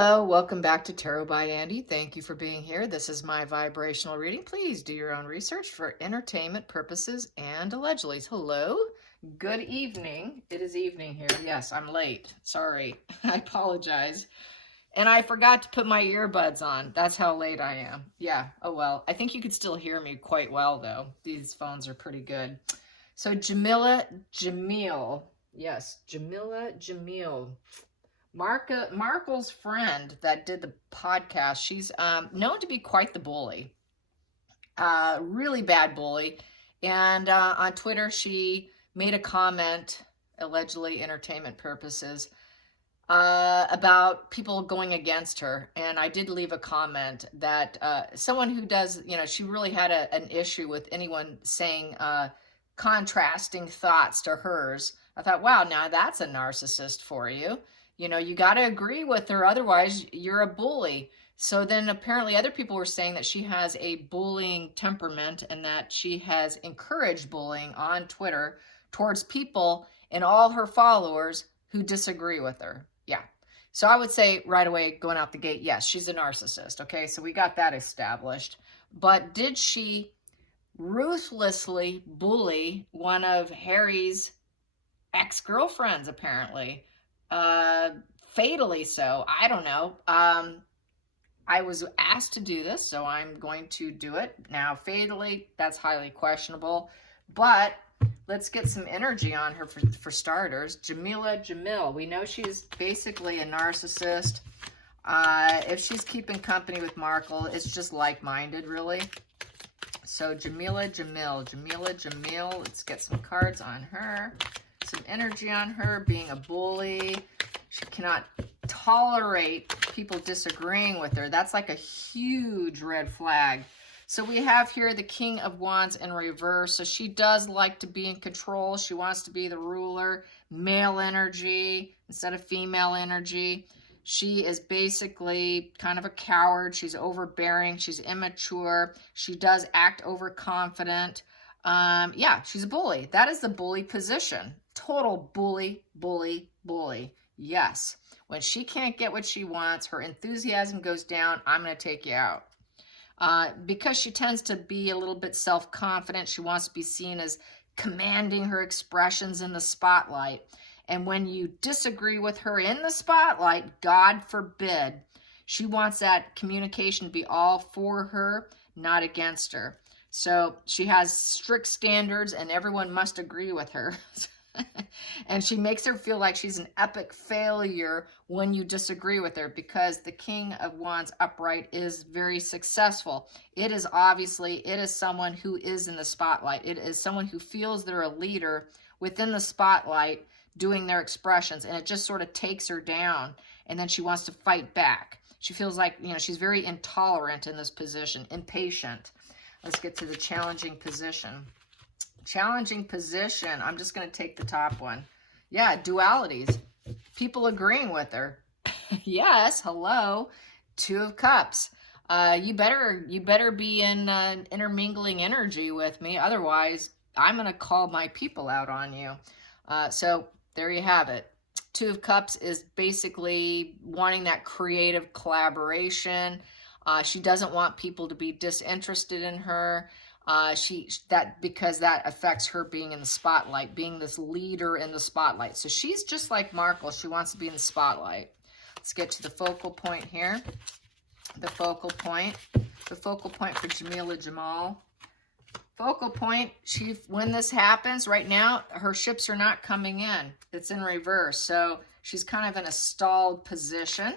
Hello, welcome back to Tarot by Andy. Thank you for being here. This is my vibrational reading. Please do your own research for entertainment purposes and allegedly. Hello, good evening. It is evening here. Yes, I'm late. Sorry, I apologize. And I forgot to put my earbuds on. That's how late I am. Yeah, oh well. I think you could still hear me quite well though. These phones are pretty good. So Jameela Jamil. Yes, Jameela Jamil. Markle's friend that did the podcast, she's known to be quite the bully, really bad bully. And on Twitter, she made a comment, allegedly entertainment purposes, about people going against her. And I did leave a comment that someone who does, she really had an issue with anyone saying contrasting thoughts to hers. I thought, wow, now that's a narcissist for you. You got to agree with her, otherwise you're a bully. So then apparently other people were saying that she has a bullying temperament and that she has encouraged bullying on Twitter towards people and all her followers who disagree with her. Yeah. So I would say right away, going out the gate, yes, she's a narcissist. Okay, so we got that established. But did she ruthlessly bully one of Harry's ex-girlfriends, apparently? Fatally so. I don't know. I was asked to do this, so I'm going to do it. Now, fatally, that's highly questionable, but let's get some energy on her for starters. Jameela Jamil. We know she's basically a narcissist. If she's keeping company with Markle, it's just like-minded, really. So Jameela Jamil. Let's get some cards on her. Some energy on her being a bully. She cannot tolerate people disagreeing with her. That's like a huge red flag. So we have here the King of Wands in reverse. So she does like to be in control. She wants to be the ruler, male energy instead of female energy. She is basically kind of a coward. She's overbearing. She's immature. She does act overconfident. Yeah, she's a bully. That is the bully position. Total bully, bully, bully. Yes. When she can't get what she wants, her enthusiasm goes down. I'm going to take you out. Because she tends to be a little bit self-confident, she wants to be seen as commanding her expressions in the spotlight. And when you disagree with her in the spotlight, God forbid, she wants that communication to be all for her, not against her. So she has strict standards and everyone must agree with her. And she makes her feel like she's an epic failure when you disagree with her, because the King of Wands upright is very successful. It is someone who is in the spotlight. It is someone who feels they're a leader within the spotlight doing their expressions, and it just sort of takes her down, and then she wants to fight back. She feels like, she's very intolerant in this position, impatient. Let's get to the challenging position. Challenging position. I'm just going to take the top one. Yeah, dualities. People agreeing with her. Yes, hello. Two of Cups. You better be in intermingling energy with me. Otherwise, I'm going to call my people out on you. So there you have it. Two of Cups is basically wanting that creative collaboration. She doesn't want people to be disinterested in her. Because that affects her being in the spotlight, being this leader in the spotlight. So she's just like Markle. She wants to be in the spotlight. Let's get to the focal point here. The focal point for Jameela Jamil. Focal point, when this happens right now, her ships are not coming in. It's in reverse. So she's kind of in a stalled position.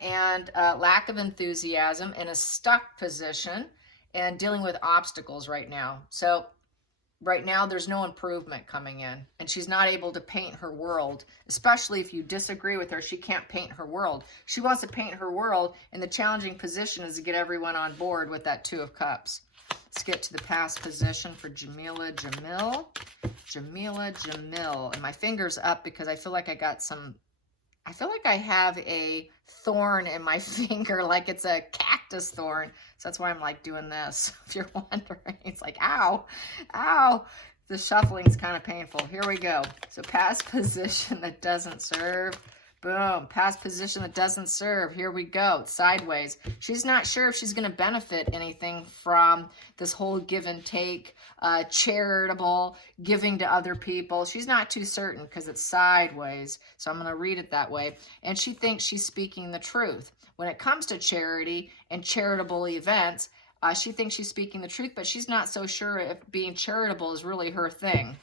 And lack of enthusiasm, in a stuck position, and dealing with obstacles right now. So right now there's no improvement coming in, and she's not able to paint her world, especially if you disagree with her. She can't paint her world. She wants to paint her world, and the challenging position is to get everyone on board with that Two of Cups. Let's get to the past position for Jameela Jamil. Jameela Jamil. And my finger's up because I feel like I feel like I have a thorn in my finger, like it's a cactus thorn. So that's why I'm like doing this, if you're wondering. It's like, ow, ow. The shuffling's kind of painful. Here we go. So past position that doesn't serve. Boom. Past position that doesn't serve. Here we go. Sideways. She's not sure if she's going to benefit anything from this whole give and take, charitable, giving to other people. She's not too certain because it's sideways. So I'm going to read it that way. And she thinks she's speaking the truth. When it comes to charity and charitable events, she thinks she's speaking the truth, but she's not so sure if being charitable is really her thing.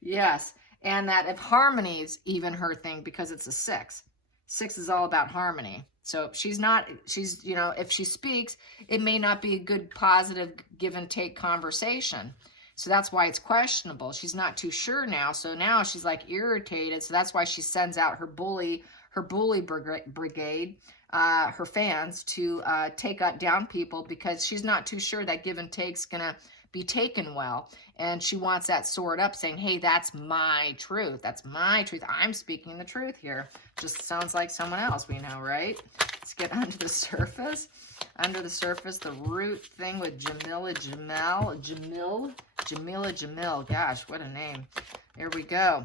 Yes. And that if harmony is even her thing, because it's a 6. 6 is all about harmony. So if she speaks, it may not be a good, positive give and take conversation. So that's why it's questionable. She's not too sure now. So now she's like irritated. So that's why she sends out her bully brigade, her fans, to take down people, because she's not too sure that give and take's going to be taken well. And she wants that sword up, saying, hey, that's my truth. That's my truth. I'm speaking the truth here. Just sounds like someone else we know, right? Let's get under the surface. Under the surface, the root thing with Jameela Jamil. Gosh, what a name. There we go.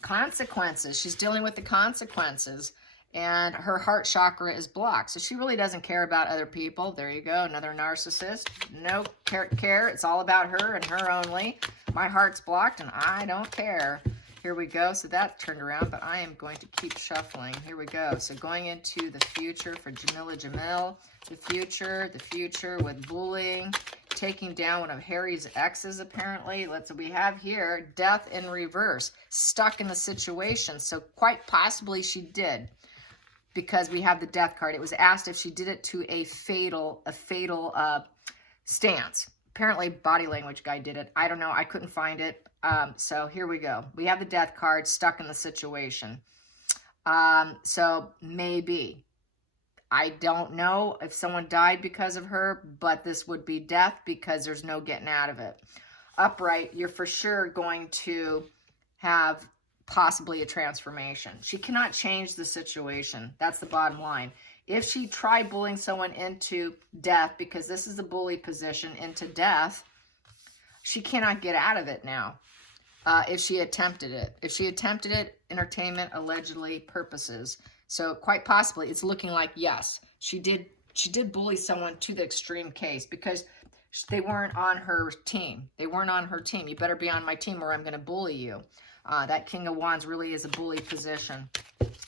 Consequences. She's dealing with the consequences. And her heart chakra is blocked. So she really doesn't care about other people. There you go, another narcissist. No care. It's all about her and her only. My heart's blocked and I don't care. Here we go. So that turned around, but I am going to keep shuffling. Here we go. So going into the future for Jameela Jamil. The future with bullying, taking down one of Harry's exes, apparently. We have here death in reverse, stuck in the situation. So quite possibly she did, because we have the death card. It was asked if she did it to a fatal stance. Apparently body language guy did it. I don't know. I couldn't find it. So here we go. We have the death card, stuck in the situation. So maybe. I don't know if someone died because of her, but this would be death because there's no getting out of it. Upright, you're for sure going to have possibly a transformation. She cannot change the situation. That's the bottom line. If she tried bullying someone into death, because this is the bully position, into death, she cannot get out of it now. If she attempted it. If she attempted it, entertainment, allegedly, purposes. So quite possibly, it's looking like, yes, she did bully someone to the extreme case, because they weren't on her team. They weren't on her team. You better be on my team or I'm going to bully you. That King of Wands really is a bully position.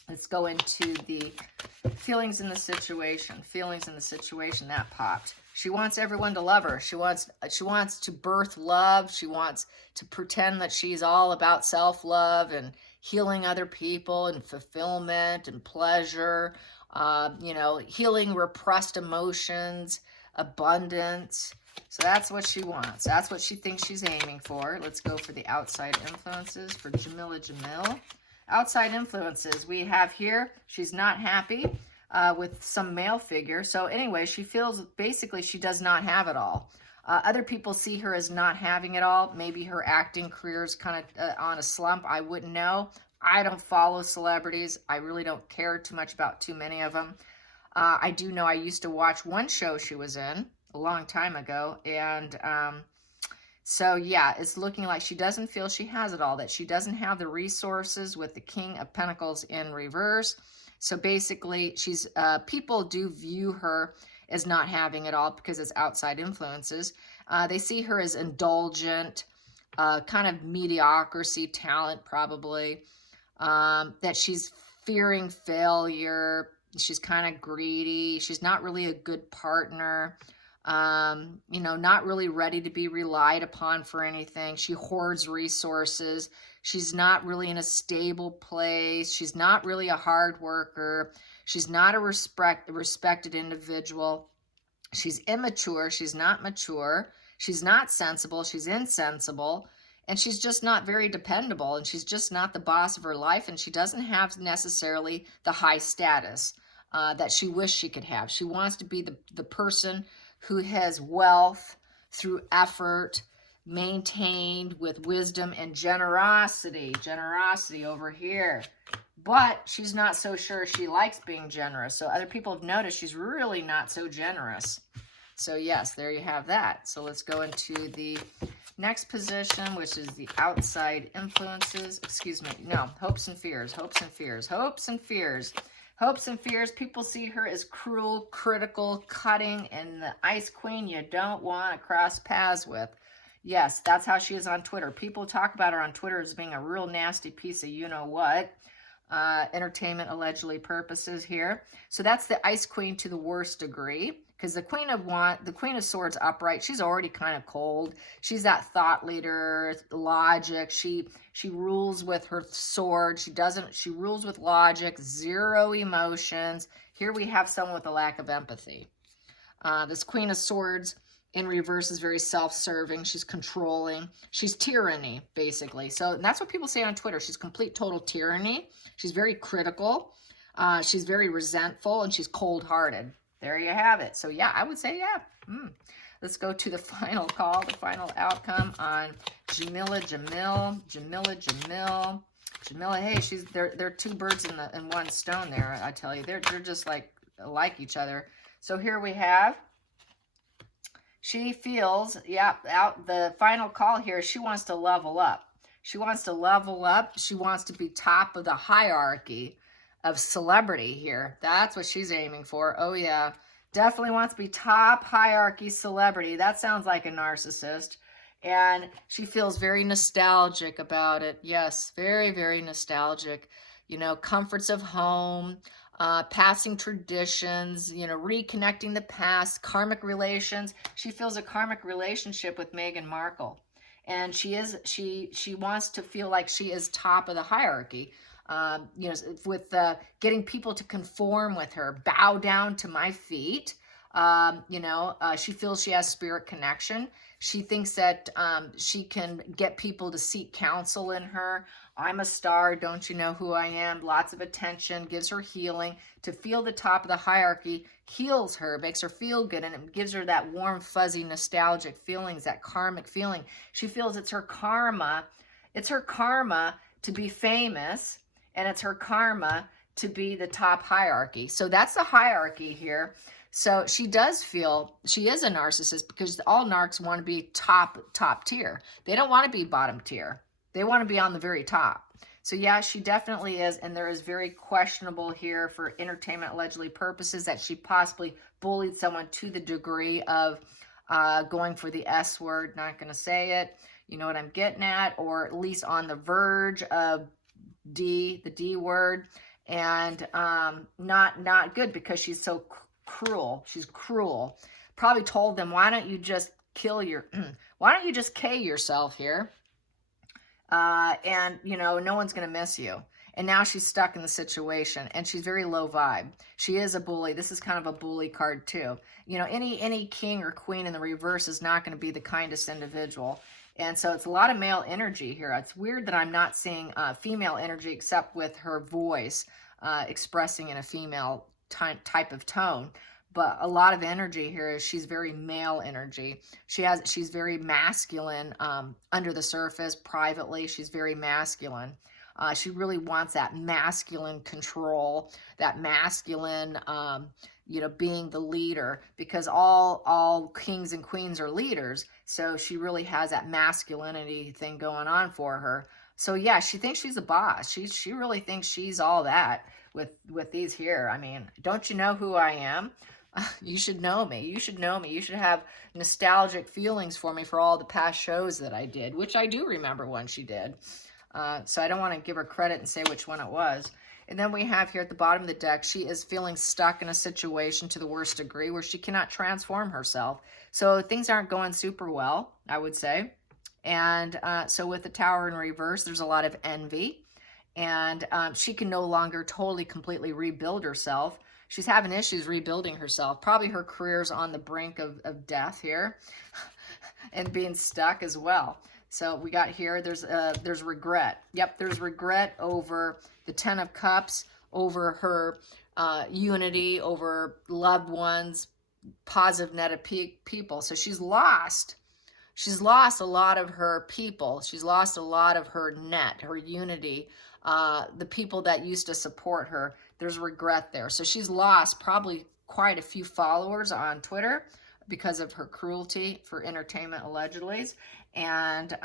Let's go into the feelings in the situation. Feelings in the situation, that popped. She wants everyone to love her. She wants to birth love. She wants to pretend that she's all about self-love and healing other people and fulfillment and pleasure, healing repressed emotions, abundance. So that's what she wants. That's what she thinks she's aiming for. Let's go for the outside influences for Jameela Jamil. Outside influences we have here. She's not happy with some male figure. So anyway, she feels basically she does not have it all. Other people see her as not having it all. Maybe her acting career is kind of on a slump. I wouldn't know. I don't follow celebrities. I really don't care too much about too many of them. I do know I used to watch one show she was in a long time ago. And so, yeah, it's looking like she doesn't feel she has it all, that she doesn't have the resources with the King of Pentacles in reverse. So basically, people do view her as not having it all because it's outside influences. They see her as indulgent, kind of mediocrity talent probably, that she's fearing failure. She's kind of greedy. She's not really a good partner. Not really ready to be relied upon for anything. She hoards resources. She's not really in a stable place. She's not really a hard worker. She's not a respected individual. She's immature. She's not mature. She's not sensible. She's insensible. And she's just not very dependable. And she's just not the boss of her life. And she doesn't have necessarily the high status that she wished she could have. She wants to be the person who has wealth through effort, maintained with wisdom and generosity. Generosity over here. But she's not so sure she likes being generous. So other people have noticed she's really not so generous. So yes, there you have that. So let's go into the next position, which is the outside influences. Excuse me. No, hopes and fears, hopes and fears, hopes and fears. Hopes and fears. People see her as cruel, critical, cutting, and the Ice Queen you don't want to cross paths with. Yes, that's how she is on Twitter. People talk about her on Twitter as being a real nasty piece of you-know-what. Entertainment allegedly purposes here. So that's the Ice Queen to the worst degree. Because the Queen of Swords upright, she's already kind of cold. She's that thought leader, logic. She rules with her sword. She rules with logic, zero emotions. Here we have someone with a lack of empathy. This Queen of Swords in reverse is very self-serving. She's controlling. She's tyranny, basically. So that's what people say on Twitter. She's complete, total tyranny. She's very critical. She's very resentful, and she's cold-hearted. There you have it. So yeah, I would say yeah. Let's go to the final call, the final outcome on Jameela Jamil. Jameela Jamil. Jameela, hey, they're two birds in one stone there. I tell you, they're just like each other. So here we have. She feels, out the final call here. She wants to level up. She wants to level up. She wants to be top of the hierarchy of celebrity here. That's what she's aiming for. Oh yeah, definitely wants to be top hierarchy celebrity. That sounds like a narcissist. And she feels very nostalgic about it. Yes, very, very nostalgic. You know, comforts of home, passing traditions, you know, reconnecting the past, karmic relations. She feels a karmic relationship with Meghan Markle. And she wants to feel like she is top of the hierarchy. You know, with getting people to conform with her, bow down to my feet. You know, she feels she has spirit connection. She thinks that she can get people to seek counsel in her. I'm a star, don't you know who I am? Lots of attention, gives her healing. To feel the top of the hierarchy heals her, makes her feel good, and it gives her that warm, fuzzy, nostalgic feelings, that karmic feeling. She feels it's her karma. It's her karma to be famous, and it's her karma to be the top hierarchy. So that's the hierarchy here. So she does feel she is a narcissist because all narcs want to be top tier. They don't want to be bottom tier. They want to be on the very top. So yeah, she definitely is. And there is very questionable here for entertainment allegedly purposes that she possibly bullied someone to the degree of going for the S word. Not going to say it. You know what I'm getting at, or at least on the verge of the D word, and not good because she's so cruel. She's cruel. Probably told them, why don't you just why don't you just K yourself here? And you know, no one's gonna miss you. And now she's stuck in the situation, and she's very low vibe. She is a bully. This is kind of a bully card too. You know, any king or queen in the reverse is not going to be the kindest individual. And so it's a lot of male energy here. It's weird that I'm not seeing female energy except with her voice expressing in a female type of tone. But a lot of energy here is she's very male energy. She's very masculine under the surface. Privately, she's very masculine. She really wants that masculine control, that masculine, you know, being the leader, because all kings and queens are leaders. So she really has that masculinity thing going on for her. So yeah, she thinks she's a boss. She really thinks she's all that with these here. I mean, don't you know who I am? You should know me. You should know me. You should have nostalgic feelings for me for all the past shows that I did, which I do remember one she did. So I don't want to give her credit and say which one it was. And then we have here at the bottom of the deck, she is feeling stuck in a situation to the worst degree where she cannot transform herself. So things aren't going super well, I would say. And so with the Tower in reverse, there's a lot of envy. And she can no longer totally, completely rebuild herself. She's having issues rebuilding herself. Probably her career's on the brink of death here and being stuck as well. So we got here, there's regret. Yep, there's regret over the Ten of Cups, over her unity, over loved ones, positive net of people. So she's lost a lot of her people. She's lost a lot of her net, her unity, the people that used to support her. There's regret there. So she's lost probably quite a few followers on Twitter because of her cruelty for entertainment allegedly. And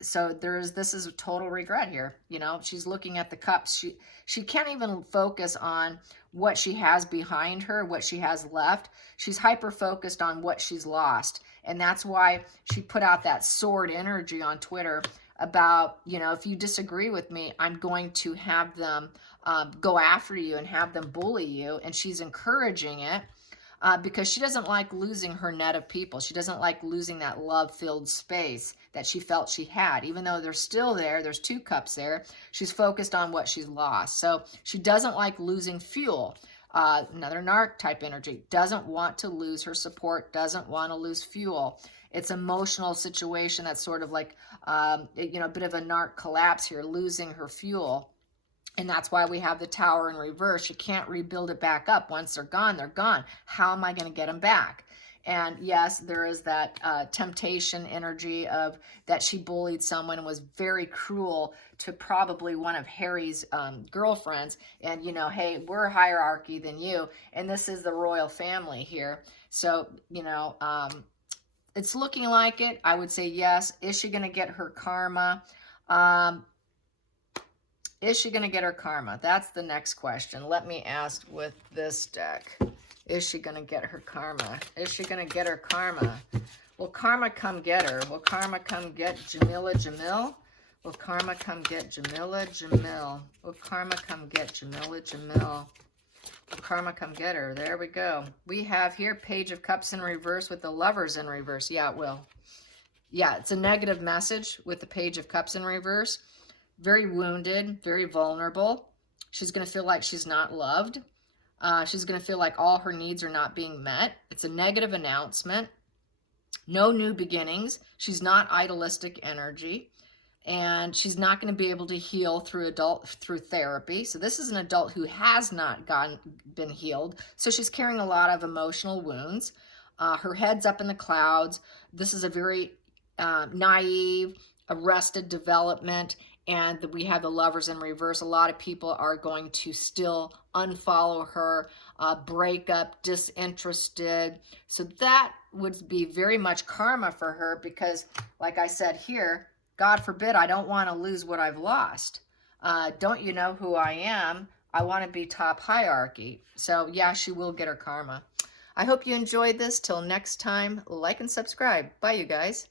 so this is a total regret here. You know, she's looking at the cups. She can't even focus on what she has behind her, what she has left. She's hyper focused on what she's lost. And that's why she put out that sword energy on Twitter about, you know, if you disagree with me, I'm going to have them go after you and have them bully you. And she's encouraging it because she doesn't like losing her net of people. She doesn't like losing that love-filled space that she felt she had. Even though they're still there, there's 2 cups there, she's focused on what she's lost. So she doesn't like losing fuel. Another narc type energy, doesn't want to lose her support, doesn't want to lose fuel. It's emotional situation that's sort of like, you know, a bit of a narc collapse here, losing her fuel. And that's why we have the Tower in reverse. You can't rebuild it back up. Once they're gone, they're gone. How am I going to get them back? And yes, there is that temptation energy of that she bullied someone and was very cruel to probably one of Harry's girlfriends. And, you know, hey, we're a hierarchy than you. And this is the royal family here. So, you know, it's looking like it. I would say yes. Is she going to get her karma? Is she going to get her karma? That's the next question. Let me ask with this deck. Is she going to get her karma? Is she going to get her karma? Will karma come get her? Will karma come get Jameela Jamil? Will karma come get Jameela Jamil? Will karma come get Jameela Jamil? Will karma come get her? There we go. We have here Page of Cups in reverse with the Lovers in reverse. Yeah, it will. Yeah, it's a negative message with the Page of Cups in reverse. Very wounded, very vulnerable. She's going to feel like she's not loved. She's going to feel like all her needs are not being met. It's a negative announcement. No new beginnings. She's not idealistic energy. And she's not going to be able to heal through therapy. So this is an adult who has not been healed. So she's carrying a lot of emotional wounds. Her head's up in the clouds. This is a very naive, arrested development. And we have the Lovers in reverse. A lot of people are going to still unfollow her, break up, disinterested. So that would be very much karma for her because, like I said here, God forbid, I don't want to lose what I've lost. Don't you know who I am? I want to be top hierarchy. So yeah, she will get her karma. I hope you enjoyed this. Till next time, like and subscribe. Bye, you guys.